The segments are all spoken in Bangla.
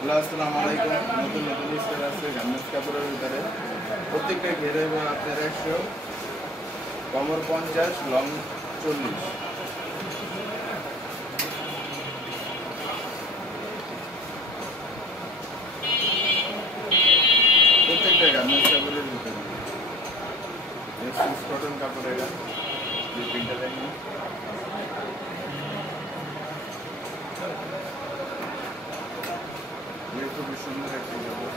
হ্যালো, আসসালামু আলাইকুম। নতুন নতুন স্টাইল আছে গার্মেন্টস কাপড়ের ভিতরে। প্রত্যেকটা ঘেরে আপনার 100, কমর 50, লং 40। প্রত্যেকটা গার্মেন্টস কাপড়ের ভিতরে কটন কাপড়ের যে প্রিন্টটা দেখেন, খুবই সুন্দর একটি কাপড়।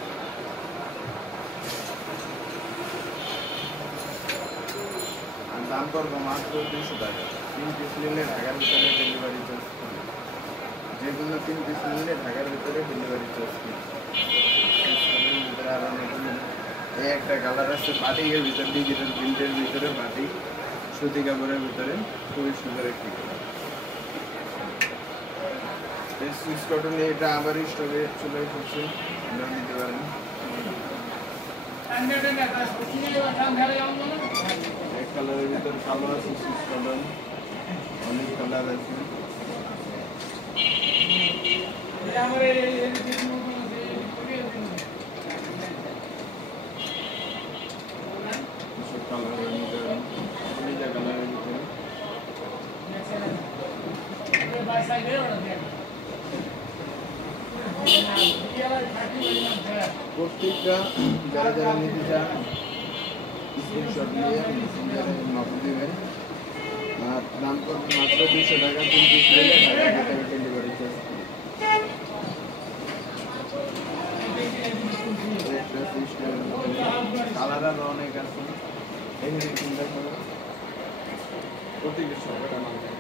আর দাম করবো মাত্র 200 টাকা। 3 পিস নিলে ঢাকার ভিতরে ডেলিভারি চার্জ ফ্রি। যে কোনো 3 পিস নিলে ঢাকার ভিতরে ডেলিভারি চার্জ ফ্রি। ভিতরে আরো নতুন এই একটা কালার আছে বাটিকের ভিতরে, ডিজিটাল প্রিন্টের ভিতরে বাটিক সুতি কাপড়ের ভিতরে, খুবই সুন্দর একটি কালার। সুইস কটনে এটা আবার স্টকে চলে এসেছে, নিতে পারেন। এক কালারের ভিতরে কালো আছে, সুইস কটন অনেক কালার আছে। কালারের ভিতরে কলিজা কালারের ভিতরে প্রত্যেকটা যারা যারা নিতে চান স্ক্রিনশট নিয়ে মেসেঞ্জারে নক দেবেন। আর দাম করবে মাত্র 200 টাকা। 3 পিস নিলে ঢাকার ভিতরে ডেলিভারি চার্জ। কালার আরও অনেক আছে, এখানে চিন্তা করো প্রত্যেকের সবটা নাম থাকে।